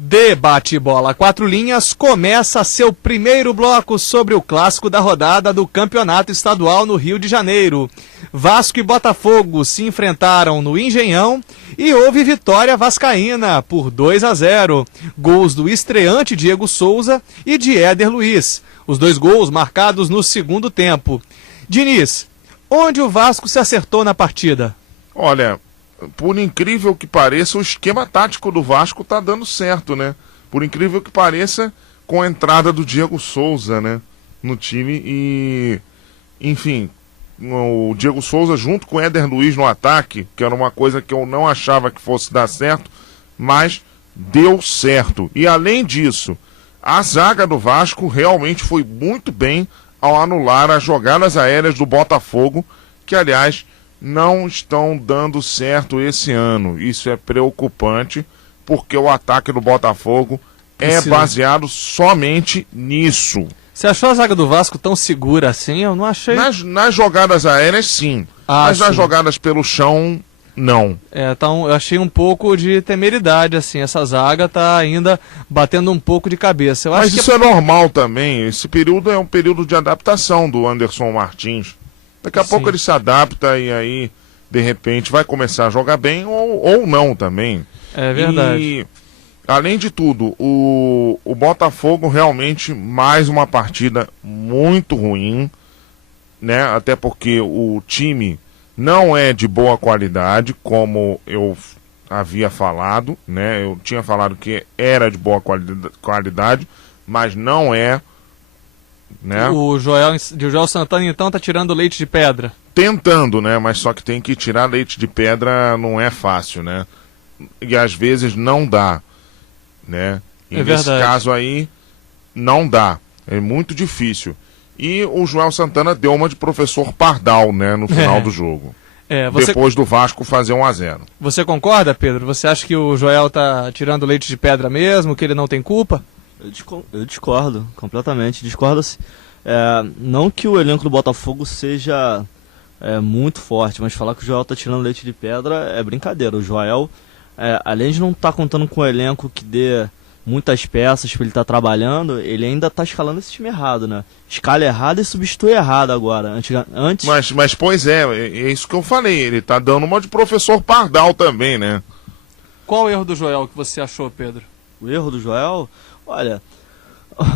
Debate Bola 4 Linhas começa seu primeiro bloco sobre o clássico da rodada do Campeonato Estadual no Rio de Janeiro. Vasco e Botafogo se enfrentaram no Engenhão e houve vitória vascaína por 2-0. Gols do estreante Diego Souza e de Éder Luiz. Os dois gols marcados no segundo tempo. Diniz, onde o Vasco se acertou na partida? Olha, por incrível que pareça, o esquema tático do Vasco tá dando certo, né? Por incrível que pareça, com a entrada do Diego Souza, né, no time e, enfim, o Diego Souza junto com o Éder Luiz no ataque, que era uma coisa que eu não achava que fosse dar certo, mas deu certo. E além disso, a zaga do Vasco realmente foi muito bem ao anular as jogadas aéreas do Botafogo, que aliás não estão dando certo esse ano. Isso é preocupante, porque o ataque do Botafogo é baseado somente nisso. Você achou a zaga do Vasco tão segura assim? Eu não achei. Nas jogadas aéreas, sim. Mas nas jogadas pelo chão, não. Então eu achei um pouco de temeridade, assim. Essa zaga tá ainda batendo um pouco de cabeça. Mas isso é normal também. Esse período é um período de adaptação do Anderson Martins. Daqui a pouco ele se adapta e aí, de repente, vai começar a jogar bem ou não também. É verdade. E, além de tudo, o Botafogo realmente mais uma partida muito ruim, né? Até porque o time não é de boa qualidade, como eu havia falado, né? Eu tinha falado que era de boa qualidade, mas não é. Né? O Joel Santana então tá tirando leite de pedra. Tentando, né? Mas só que tem que tirar leite de pedra, não é fácil, né? E às vezes não dá, né? E nesse caso aí não dá, é muito difícil. E o Joel Santana deu uma de professor Pardal, né, no final do jogo. Depois do Vasco fazer 1-0. Você concorda, Pedro? Você acha que o Joel tá tirando leite de pedra mesmo, que ele não tem culpa? Eu discordo completamente, discordo-se. Não que o elenco do Botafogo seja muito forte, mas falar que o Joel tá tirando leite de pedra é brincadeira. O Joel, além de não estar contando com um elenco que dê muitas peças para ele estar trabalhando, ele ainda tá escalando esse time errado, né? Escala errado e substitui errado agora. Antes... Mas pois é isso que eu falei, ele tá dando uma de professor Pardal também, né? Qual o erro do Joel que você achou, Pedro? O erro do Joel? Olha,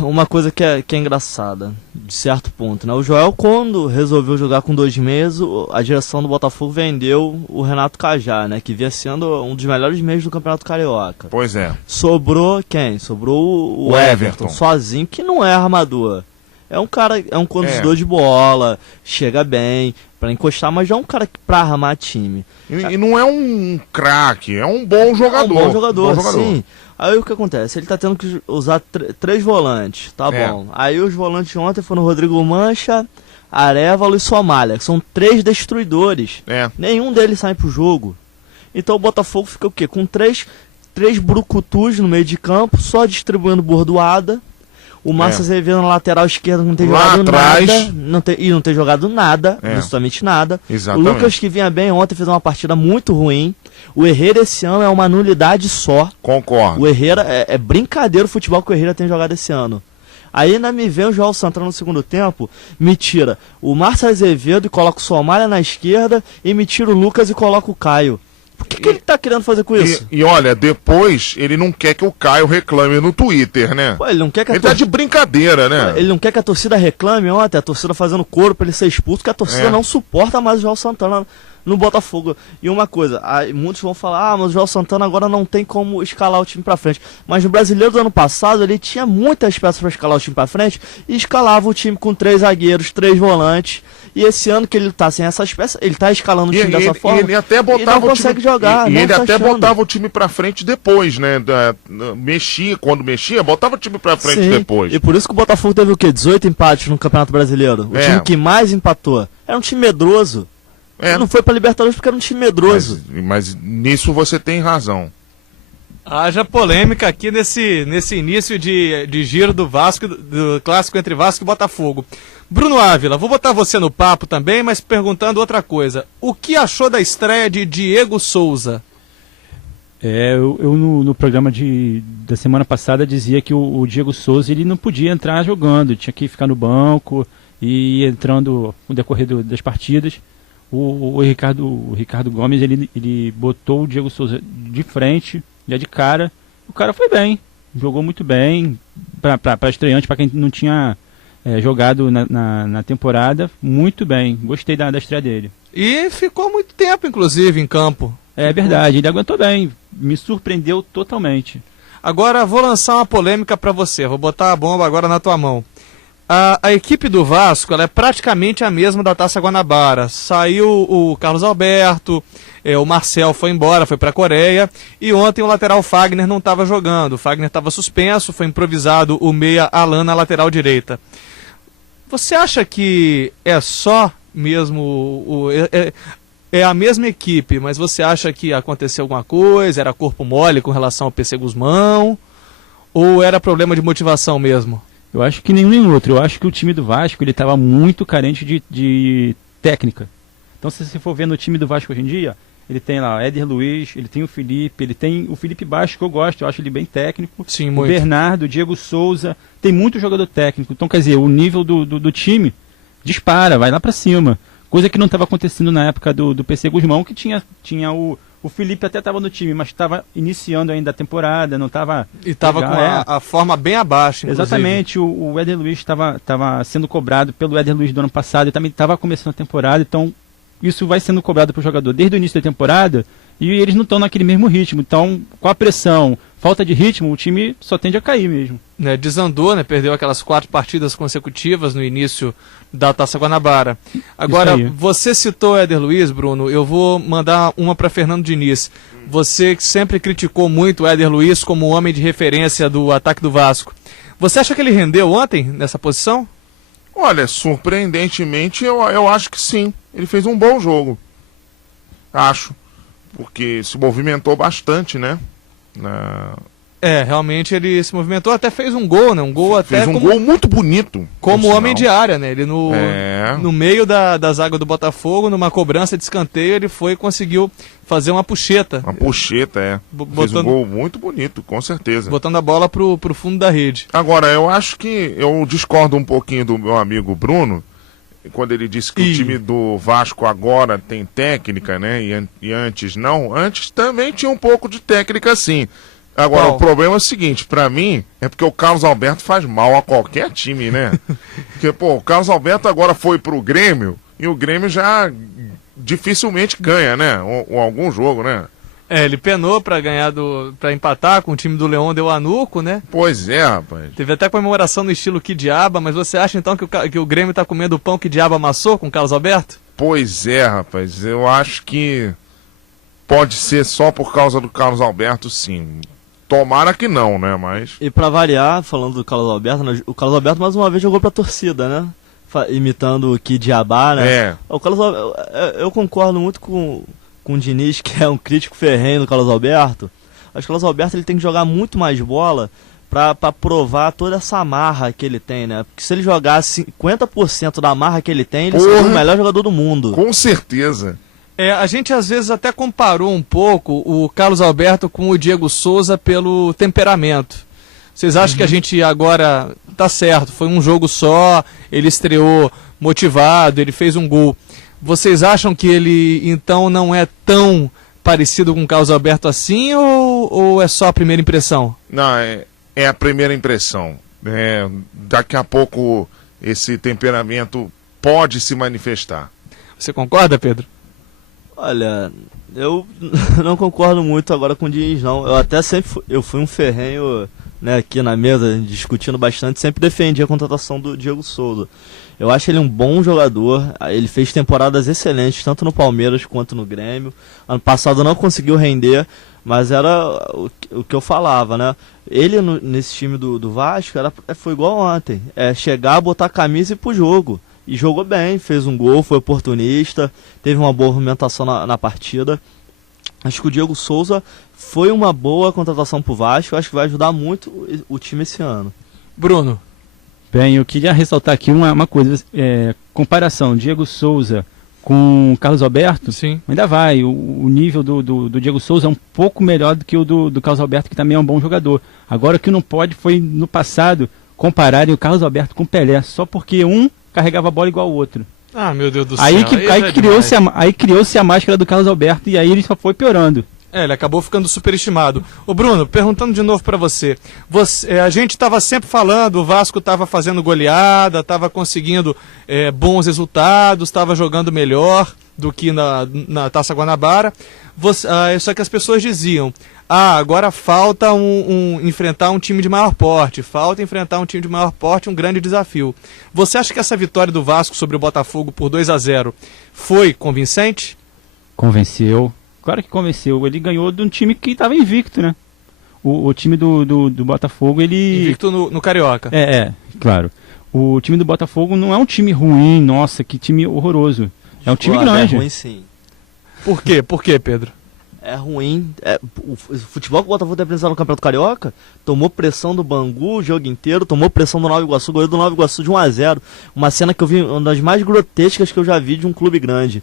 uma coisa que é engraçada, de certo ponto, né? O Joel, quando resolveu jogar com 2 meias, a direção do Botafogo vendeu o Renato Cajá, né? Que vinha sendo um dos melhores meios do Campeonato Carioca. Pois é. Sobrou quem? Sobrou o Everton, sozinho, que não é armador. É um cara, é um conduzidor de bola, chega bem pra encostar, mas já é um cara pra armar time. E não é um craque, é um bom jogador. É um bom jogador, sim. Aí o que acontece? Ele tá tendo que usar 3 volantes, tá bom. Aí os volantes ontem foram Rodrigo Mancha, Arévalo e Somália, que são 3 destruidores. Nenhum deles sai pro jogo. Então o Botafogo fica o quê? Com 3 brucutus no meio de campo, só distribuindo bordoada. O Márcio Azevedo na lateral esquerda não tem jogado nada. Não tem jogado nada, absolutamente nada. Exatamente. O Lucas, que vinha bem ontem, fez uma partida muito ruim. O Herrera esse ano é uma nulidade só. Concordo. O Herrera é brincadeira o futebol que o Herrera tem jogado esse ano. Aí ainda me vem o Joel Santana no segundo tempo, me tira o Márcio Azevedo e coloca o Somália na esquerda e me tira o Lucas e coloca o Caio. O que ele tá querendo fazer com isso? E olha, depois ele não quer que o Caio reclame no Twitter, né? Pô, ele não quer que ele tá de brincadeira, né? Pô, ele não quer que a torcida reclame ontem, a torcida fazendo coro pra ele ser expulso, porque a torcida não suporta mais o Joel Santana no Botafogo. E uma coisa, muitos vão falar, mas o Joel Santana agora não tem como escalar o time pra frente. Mas no Brasileiro do ano passado, ele tinha muitas peças pra escalar o time pra frente e escalava o time com 3 zagueiros, 3 volantes. E esse ano que ele tá sem essas peças, ele tá escalando o time dessa forma. Ele até botava não consegue jogar. E ele até botava o time pra frente depois, né? Quando mexia, botava o time pra frente depois. E por isso que o Botafogo teve o quê? 18 empates no Campeonato Brasileiro. O time que mais empatou. Era um time medroso. Não foi pra Libertadores porque era um time medroso. Mas nisso você tem razão. Haja polêmica aqui nesse início de giro do Vasco, do clássico entre Vasco e Botafogo. Bruno Ávila, vou botar você no papo também, mas perguntando outra coisa. O que achou da estreia de Diego Souza? Eu no programa da semana passada dizia que o Diego Souza ele não podia entrar jogando, tinha que ficar no banco e ir entrando no decorrer das partidas. O Ricardo Gomes ele botou o Diego Souza de frente, já de cara. O cara foi bem, jogou muito bem para estreante, para quem não tinha jogado na temporada, muito bem. Gostei da estreia dele. E ficou muito tempo, inclusive, em campo. É verdade, ele aguentou bem, me surpreendeu totalmente. Agora vou lançar uma polêmica para você, vou botar a bomba agora na tua mão. A equipe do Vasco ela é praticamente a mesma da Taça Guanabara. Saiu o Carlos Alberto, o Marcel foi embora, foi para a Coreia, e ontem o lateral Fagner não estava jogando. O Fagner estava suspenso, foi improvisado o meia Alan na lateral direita. Você acha que é só mesmo é a mesma equipe, mas você acha que aconteceu alguma coisa, era corpo mole com relação ao PC Guzmão, ou era problema de motivação mesmo? Eu acho que nenhum nem outro. Eu acho que o time do Vasco ele estava muito carente de técnica. Então, se você for ver no time do Vasco hoje em dia, ele tem lá o Éder Luiz, ele tem o Felipe, ele tem o Felipe Baixo, que eu gosto, eu acho ele bem técnico. Sim, o muito. Bernardo, o Diego Souza, tem muito jogador técnico. Então, quer dizer, o nível do time dispara, vai lá para cima. Coisa que não estava acontecendo na época do PC Guzmão, que tinha o Felipe até estava no time, mas estava iniciando ainda a temporada, não estava... E estava com a forma bem abaixo, inclusive. Exatamente, o Éder Luiz estava sendo cobrado pelo Éder Luiz do ano passado, e também estava começando a temporada, então isso vai sendo cobrado para o jogador desde o início da temporada, e eles não estão naquele mesmo ritmo. Então, com a pressão, falta de ritmo, o time só tende a cair mesmo. Desandou, perdeu aquelas 4 partidas consecutivas no início da Taça Guanabara. Agora, você citou o Éder Luiz, Bruno, eu vou mandar uma para Fernando Diniz. Você que sempre criticou muito o Éder Luiz como homem de referência do ataque do Vasco. Você acha que ele rendeu ontem nessa posição? Olha, surpreendentemente, eu acho que sim. Ele fez um bom jogo. Acho. Porque se movimentou bastante, né? Realmente ele se movimentou, até fez um gol, né? Um gol até fez um gol muito bonito. Como homem de área, né? Ele no meio da zaga do Botafogo, numa cobrança de escanteio, ele conseguiu fazer uma puxeta. Uma puxeta, fez um gol muito bonito, com certeza. Botando a bola pro fundo da rede. Agora, eu acho que eu discordo um pouquinho do meu amigo Bruno, quando ele disse que o time do Vasco agora tem técnica, né? E antes não. Antes também tinha um pouco de técnica, sim. Agora, o problema é o seguinte, pra mim, é porque o Carlos Alberto faz mal a qualquer time, né? Porque, o Carlos Alberto agora foi pro Grêmio, e o Grêmio já dificilmente ganha, né? Ou algum jogo, né? Ele penou pra empatar com o time do Leão Del Anuco, né? Pois é, rapaz. Teve até comemoração no estilo Que Diaba, mas você acha então que o Grêmio tá comendo o pão que Diaba amassou com o Carlos Alberto? Pois é, rapaz. Eu acho que pode ser só por causa do Carlos Alberto, sim. Tomara que não, né, mas... E pra variar, falando do Carlos Alberto, o Carlos Alberto mais uma vez jogou pra torcida, né? Imitando o Que Diabá, né? O Carlos eu concordo muito com o Diniz, que é um crítico ferrenho do Carlos Alberto. Acho que o Carlos Alberto ele tem que jogar muito mais bola pra provar toda essa marra que ele tem, né? Porque se ele jogar 50% da marra que ele tem, ele seria o melhor jogador do mundo. Com certeza. A gente às vezes até comparou um pouco o Carlos Alberto com o Diego Souza pelo temperamento. Vocês acham que a gente agora tá certo, foi um jogo só, ele estreou motivado, ele fez um gol. Vocês acham que ele então não é tão parecido com o Carlos Alberto assim ou é só a primeira impressão? Não, é a primeira impressão. Daqui a pouco esse temperamento pode se manifestar. Você concorda, Pedro? Olha, eu não concordo muito agora com o Diniz, não. Eu até eu fui um ferrenho, né, aqui na mesa, discutindo bastante, sempre defendi a contratação do Diego Souza. Eu acho ele um bom jogador, ele fez temporadas excelentes, tanto no Palmeiras quanto no Grêmio. Ano passado não conseguiu render, mas era o que eu falava, né? Ele nesse time do Vasco foi igual ontem, chegar, botar a camisa e ir pro jogo. E jogou bem, fez um gol, foi oportunista, teve uma boa movimentação na partida. Acho que o Diego Souza foi uma boa contratação pro Vasco, acho que vai ajudar muito o time esse ano. Bruno? Bem, eu queria ressaltar aqui uma coisa, comparação, Diego Souza com o Carlos Alberto, Sim. ainda vai. O nível do Diego Souza é um pouco melhor do que o do Carlos Alberto, que também é um bom jogador. Agora, o que não pode foi, no passado, compararem o Carlos Alberto com o Pelé, só porque um carregava a bola igual o outro. Ah, meu Deus do céu. Aí criou-se a máscara do Carlos Alberto e aí ele só foi piorando. Ele acabou ficando superestimado. Ô Bruno, perguntando de novo pra você. A gente estava sempre falando, o Vasco estava fazendo goleada, estava conseguindo bons resultados, estava jogando melhor do que na Taça Guanabara. Só que as pessoas diziam, agora falta enfrentar um time de maior porte, um grande desafio. Você acha que essa vitória do Vasco sobre o Botafogo por 2-0 foi convincente? Convenceu. Claro que convenceu. Ele ganhou de um time que estava invicto, né? O time do Botafogo, ele... Invicto no Carioca. Claro. O time do Botafogo não é um time ruim, nossa, que time horroroso. É um time grande. É ruim, sim. Por quê? Por quê, Pedro? É ruim. O futebol que o Botafogo tem apresentado no Campeonato Carioca tomou pressão do Bangu o jogo inteiro, tomou pressão do Nova Iguaçu, goleiro do Nova Iguaçu de 1-0. Uma cena que eu vi, uma das mais grotescas que eu já vi de um clube grande.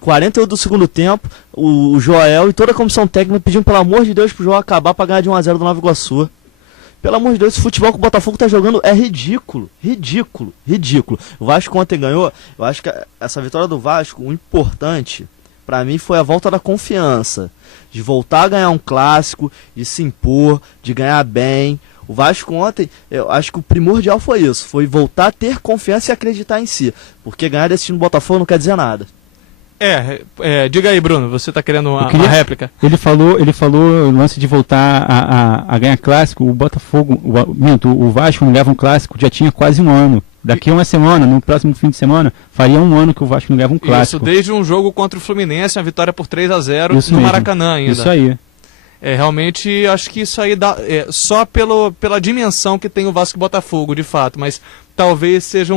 48 do segundo tempo, o Joel e toda a comissão técnica pedindo pelo amor de Deus pro Joel acabar pra ganhar de 1-0 do Nova Iguaçu. Pelo amor de Deus, esse futebol que o Botafogo tá jogando é ridículo. Ridículo, ridículo. O Vasco ontem ganhou. Eu acho que essa vitória do Vasco, o importante pra mim foi a volta da confiança. De voltar a ganhar um clássico, de se impor, de ganhar bem. O Vasco ontem, eu acho que o primordial foi isso. Foi voltar a ter confiança e acreditar em si. Porque ganhar desse time do Botafogo não quer dizer nada. Diga aí, Bruno, você está querendo uma réplica? Ele falou no lance de voltar a ganhar clássico. O Botafogo, o Vasco não leva um clássico, já tinha quase um ano. Daqui a uma semana, no próximo fim de semana, faria um ano que o Vasco não leva um clássico. Isso, desde um jogo contra o Fluminense, uma vitória por 3-0 no Maracanã ainda. Isso aí. Realmente, acho que isso aí dá só pela dimensão que tem o Vasco e Botafogo, de fato, mas talvez seja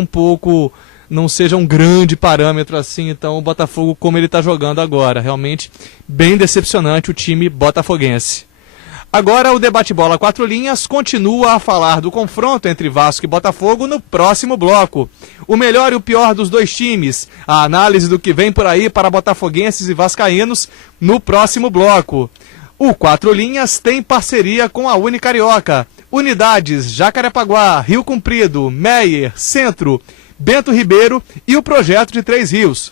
não seja um grande parâmetro assim, então o Botafogo como ele está jogando agora, realmente bem decepcionante o time botafoguense. Agora o Debate Bola 4 Linhas continua a falar do confronto entre Vasco e Botafogo no próximo bloco. O melhor e o pior dos dois times, a análise do que vem por aí para botafoguenses e vascaínos no próximo bloco. O 4 Linhas tem parceria com a Unicarioca. Unidades Jacarepaguá, Rio Comprido, Meier, Centro, Bento Ribeiro e o Projeto de Três Rios.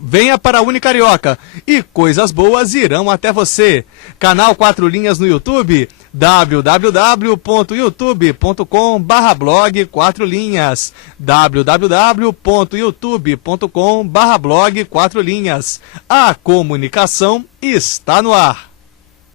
Venha para a Unicarioca e coisas boas irão até você. Canal 4 Linhas no YouTube, www.youtube.com/blog 4 Linhas, www.youtube.com/blog 4 Linhas. A comunicação está no ar.